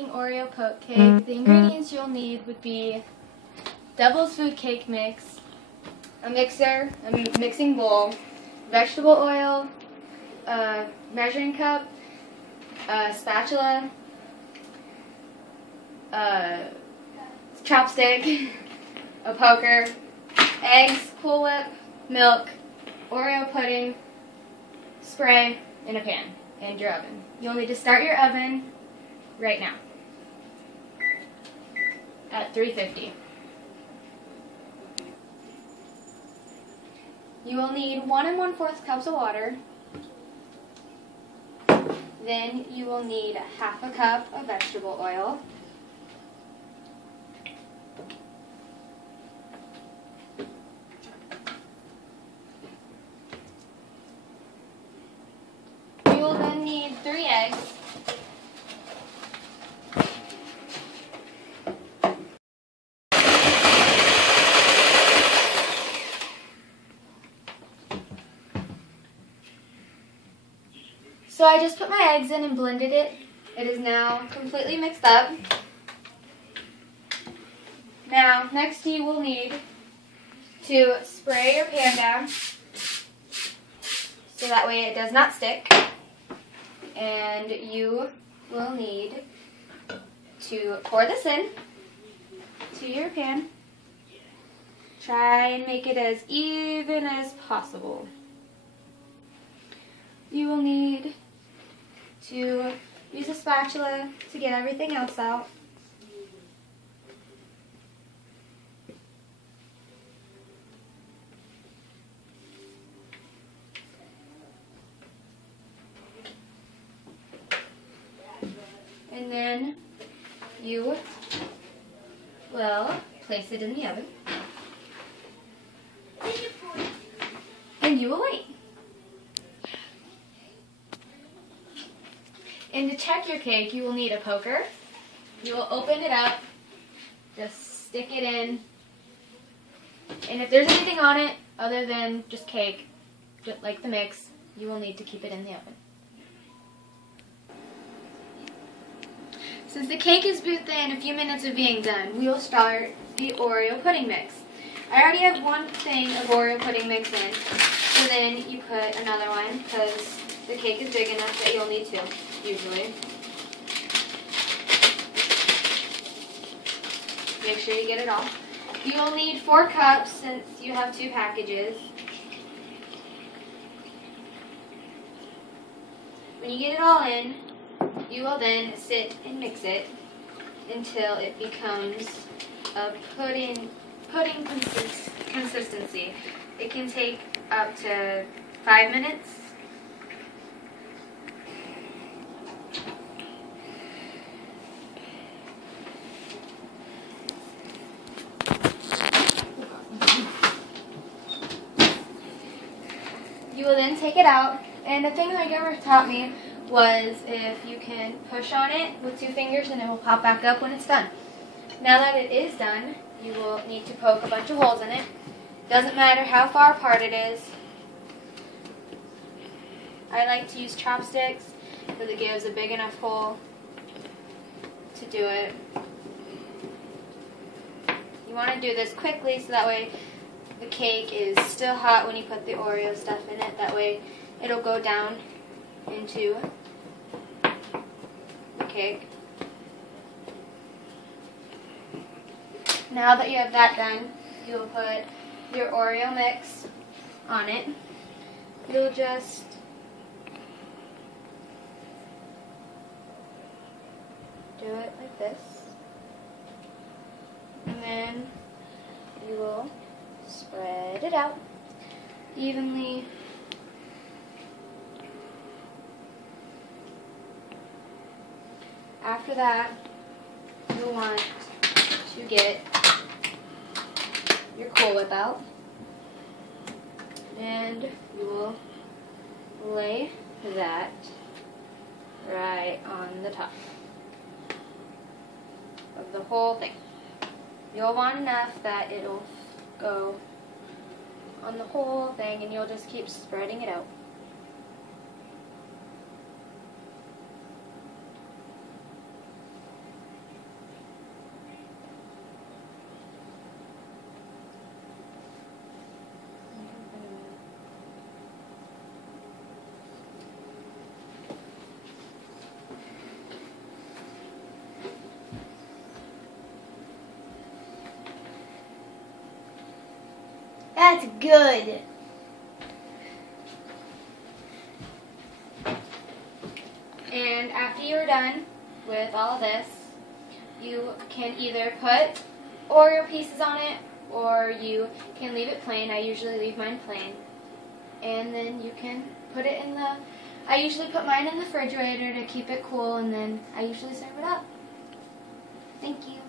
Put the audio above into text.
making Oreo Poke Cake. The ingredients you'll need would be Devil's Food Cake Mix, a mixing bowl, vegetable oil, a measuring cup, a spatula, a chopstick, a poker, eggs, Cool Whip, milk, Oreo pudding, spray, and a pan, and your oven. You'll need to start your oven right now at 350. You will need 1 1/4 cups of water. Then you will need 1/2 cup of vegetable oil. You will then need 3 eggs. So I just put my eggs in and blended it. It is now completely mixed up. Now, next you will need to spray your pan down so that way it does not stick. And you will need to pour this in to your pan. Try and make it as even as possible. You will need to use a spatula to get everything else out. And then you will place it in the oven. And you will wait. And to check your cake, you will need a poker. You will open it up, just stick it in, and if there's anything on it other than just cake, just like the mix, you will need to keep it in the oven. Since the cake is within a few minutes of being done, we will start the Oreo pudding mix. I already have one thing of Oreo pudding mix in, so then you put another one because the cake is big enough that you'll need 2, usually. Make sure you get it all. You will need 4 cups since you have 2 packages. When you get it all in, you will then sit and mix it until it becomes a pudding consistency. It can take up to 5 minutes. You will then take it out, and the thing my grandma taught me was if you can push on it with 2 fingers and it will pop back up when it's done. Now that it is done, you will need to poke a bunch of holes in it. Doesn't matter how far apart it is. I like to use chopsticks because it gives a big enough hole to do it. You want to do this quickly so that way the cake is still hot when you put the Oreo stuff in it. That way it'll go down into the cake. Now that you have that done, you'll put your Oreo mix on it. You'll just do it like this. And then you will spread it out evenly. After that, you'll want to get your Cool Whip out, and you will lay that right on the top of the whole thing. You'll want enough that it'll go on the whole thing, and you'll just keep spreading it out. That's good. And after you're done with all of this, you can either put Oreo pieces on it or you can leave it plain. I usually leave mine plain. And then you can put it in the, I usually put mine in the refrigerator to keep it cool, and then I usually serve it up. Thank you.